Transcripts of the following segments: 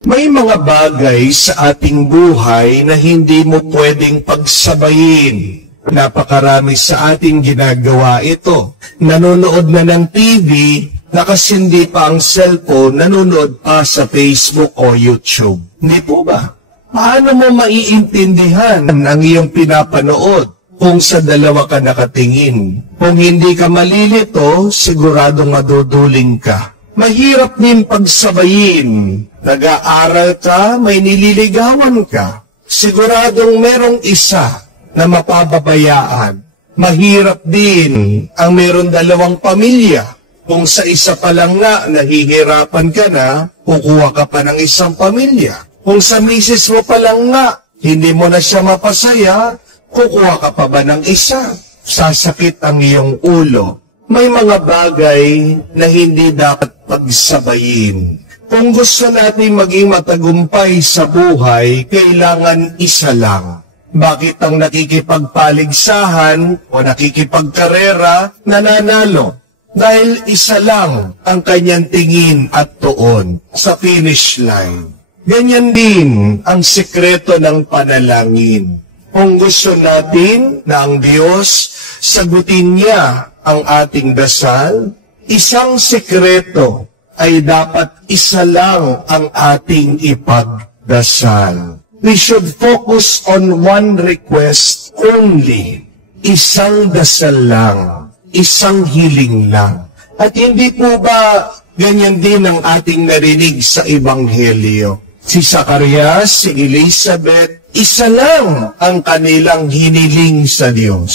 May mga bagay sa ating buhay na hindi mo pwedeng pagsabayin. Napakarami sa ating ginagawa ito. Nanonood na ng TV, nakasindi pa ang cellphone, nanonood pa sa Facebook o YouTube. Hindi po ba? Paano mo maiintindihan ang iyong pinapanood kung sa dalawa ka nakatingin? Kung hindi ka malilito, siguradong maduduling ka. Mahirap din pagsabayin. Nag-aaral ka, may nililigawan ka. Siguradong merong isa na mapababayaan. Mahirap din ang meron dalawang pamilya. Kung sa isa pa lang nga, nahihirapan ka na, kukuha ka pa ng isang pamilya. Kung sa misis mo pa lang nga, hindi mo na siya mapasaya, kukuha ka pa ba ng isa? Sasakit ang iyong ulo. May mga bagay na hindi dapat pagsabayin. Kung gusto natin maging matagumpay sa buhay, kailangan isa lang. Bakit ang nakikipagpaligsahan o nakikipagkarera nananalo? Dahil isa lang ang kanyang tingin at tuon sa finish line. Ganyan din ang sikreto ng panalangin. Kung gusto natin na ang Diyos sagutin niya ang ating dasal, isang sikreto ay dapat isa lang ang ating ipagdasal. We should focus on one request only. Isang dasal lang, isang hiling lang. At hindi po ba ganyan din ang ating narinig sa Ebanghelyo? Si Zacarias, si Elizabeth, isa lang ang kanilang hiniling sa Diyos.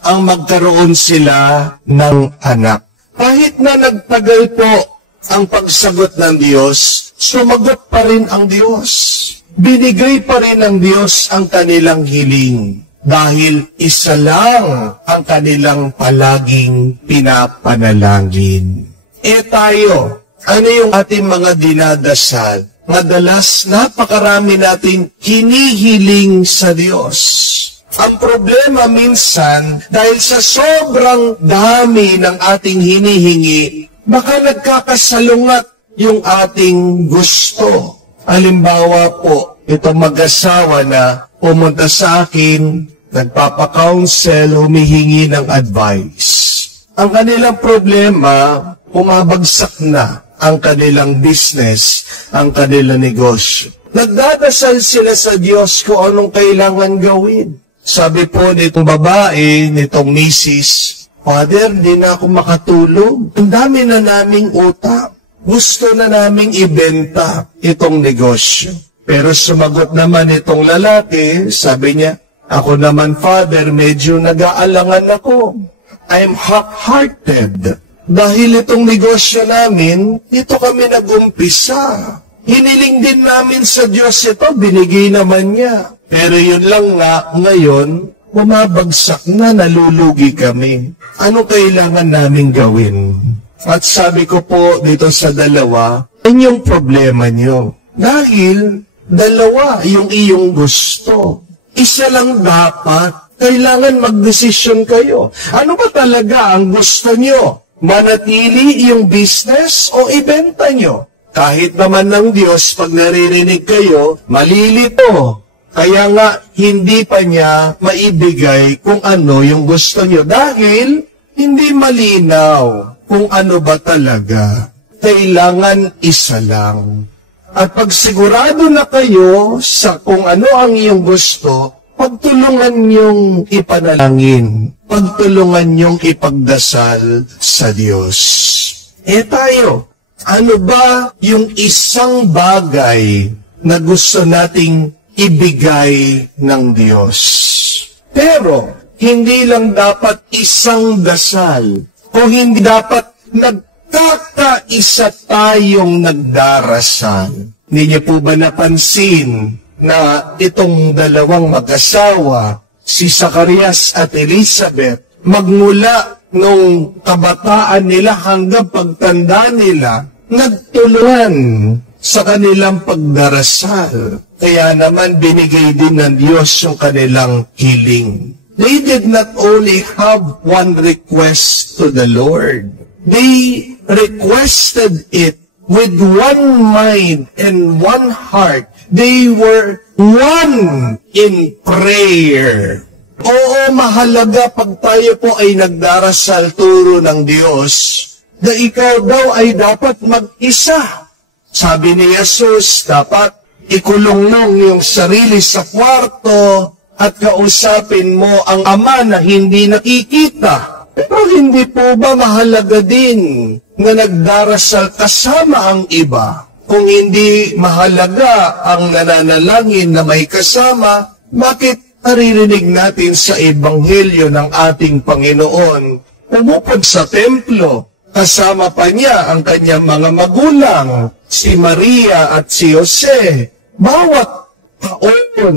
Ang magkaroon sila ng anak. Kahit na nagtagal po ang pagsagot ng Diyos, sumagot pa rin ang Diyos. Binigay pa rin ng Diyos ang kanilang hiling. Dahil isa lang ang kanilang palaging pinapanalangin. Tayo, ano yung ating mga dinadasal? Madalas, napakarami nating hinihiling sa Diyos. Ang problema minsan, dahil sa sobrang dami ng ating hinihingi, baka nagkakasalungat yung ating gusto. Halimbawa po, itong mag-asawa na pumunta sa akin, nagpapa-counsel, humihingi ng advice. Ang kanilang problema, bumabagsak na ang kanilang business, ang kanilang negosyo. Nagdadasal sila sa Diyos kung anong kailangan gawin. Sabi po nitong babae, nitong misis, Father, di na ako makatulog. Ang dami na naming utang. Gusto na naming ibenta itong negosyo. Pero sumagot naman itong lalaki, sabi niya, ako naman, Father, medyo nag-aalangan ako. I'm half-hearted. Dahil itong negosyo namin, ito kami nag-umpisa. Hiniling din namin sa Diyos ito, binigay naman niya. Pero yun lang nga, ngayon, bumabagsak na, nalulugi kami. Ano kailangan namin gawin? At sabi ko po dito sa dalawa, yung problema nyo. Dahil dalawa yung iyong gusto. Isa lang dapat, kailangan magdesisyon kayo. Ano ba talaga ang gusto nyo? Manatili yung business o ibenta nyo? Kahit naman ng Diyos, pag naririnig kayo, malilito. Kaya nga, hindi pa niya maibigay kung ano yung gusto nyo. Dahil, hindi malinaw kung ano ba talaga. Kailangan isa lang. At pag sigurado na kayo sa kung ano ang iyong gusto, pagtulungan niyong ipanalangin. Pagtulungan niyong ipagdasal sa Diyos. Tayo, ano ba yung isang bagay na gusto nating ibigay ng Diyos? Pero, hindi lang dapat isang dasal, o hindi dapat nagkakaisa tayong nagdarasal. Hindi niyo po ba napansin na itong dalawang mag-asawa, si Zacarias at Elizabeth, magmula nung kabataan nila hanggang pagtanda nila, nagtulungan sa kanilang pagdarasal. Kaya naman binigay din ng Diyos yung kanilang hiling. They did not only have one request to the Lord. They requested it with one mind and one heart, they were one in prayer. Oo, mahalaga pag tayo po ay nagdarasal turo ng Diyos, na ikaw daw ay dapat mag-isa. Sabi ni Jesus, dapat ikulong lang yung sarili sa kwarto at kausapin mo ang Ama na hindi nakikita. Pero hindi po ba mahalaga din na nagdarasal kasama ang iba? Kung hindi mahalaga ang nananalangin na may kasama, bakit naririnig natin sa Ebanghelyo ng ating Panginoon, pumupad sa templo, kasama pa niya ang kanyang mga magulang, si Maria at si Jose. Bawat taon,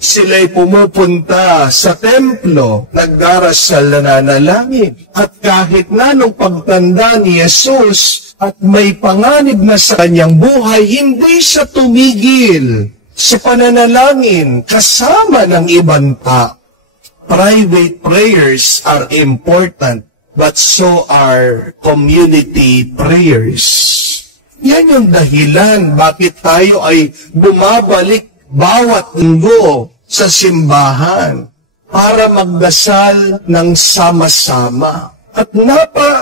sila'y pumupunta sa templo, nagdarasal na nanalangin. At kahit na nung pagtanda ni Jesus at may panganib na sa kanyang buhay, hindi siya tumigil sa pananalangin kasama ng ibang tao. Private prayers are important, but so are community prayers. Yan yung dahilan bakit tayo ay bumabalik bawat linggo sa simbahan para magdasal ng sama-sama. At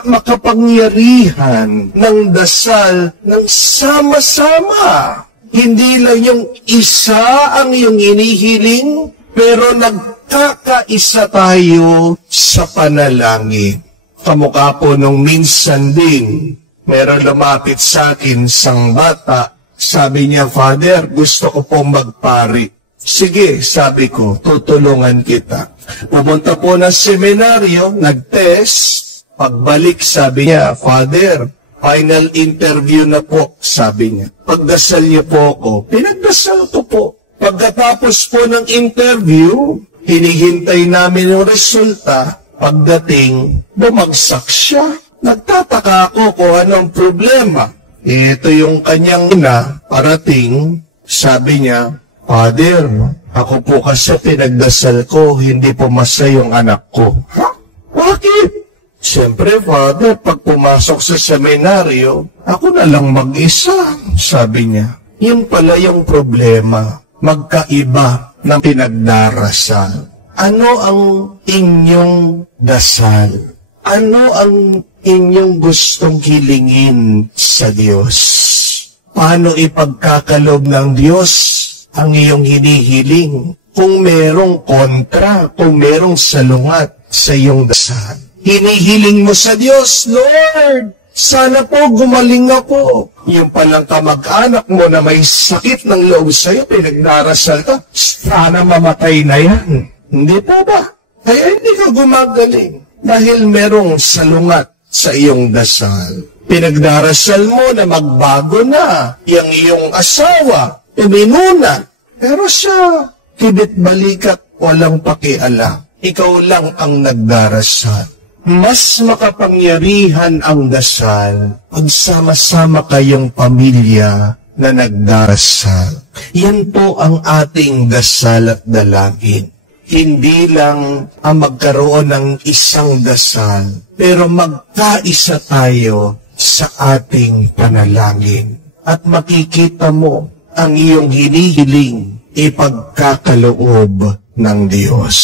makapangyarihan ng dasal ng sama-sama. Hindi lang yung isa ang iyong inihiling, pero nagkakaisa tayo sa panalangin. Kamukha po nung minsan din, meron lumapit sa akin sang bata. Sabi niya, Father, gusto ko pong magpari. Sige, sabi ko, tutulungan kita. Pumunta po ng seminaryo, nag-test. Pagbalik, sabi niya, Father, final interview na po, sabi niya. Pagdasal niyo po ako, pinagdasal ko po. Pagkatapos po ng interview, hinihintay namin yung resulta. Pagdating, bumagsak siya. Nagtataka ako kung anong problema. Ito yung kanyang ina, parating, sabi niya, Father, ako po kasi pinagdasal ko, hindi pumasa yung anak ko. Ha? Bakit? Siyempre, Father, pag pumasok sa seminaryo, ako na lang mag-isa, sabi niya. Yun pala yung problema, magkaiba ng pinagdarasal. Ano ang inyong dasal? Ano ang inyong gustong hilingin sa Diyos? Paano ipagkakalob ng Diyos ang iyong hinihiling? Kung merong kontra, kung merong salungat sa iyong dasal. Hinihiling mo sa Diyos, Lord, sana po gumaling ako. Yung palang kamag-anak mo na may sakit ng loob sa'yo, pinagdarasal ka, sana mamatay na yan. Hindi po ba? Kaya hindi ka gumagaling dahil merong salungat sa iyong dasal. Pinagdarasal mo na magbago na yung iyong asawa, uminuna. Pero siya, kibit-balikat, walang pakialam. Ikaw lang ang nagdarasal. Mas makapangyarihan ang dasal pag sama-sama kayong pamilya na nagdarasal. Yan po ang ating dasal at dalangin. Hindi lang ang magkaroon ng isang dasal, pero magkaisa tayo sa ating panalangin. At makikita mo ang iyong hinihiling ipagkakaloob ng Diyos.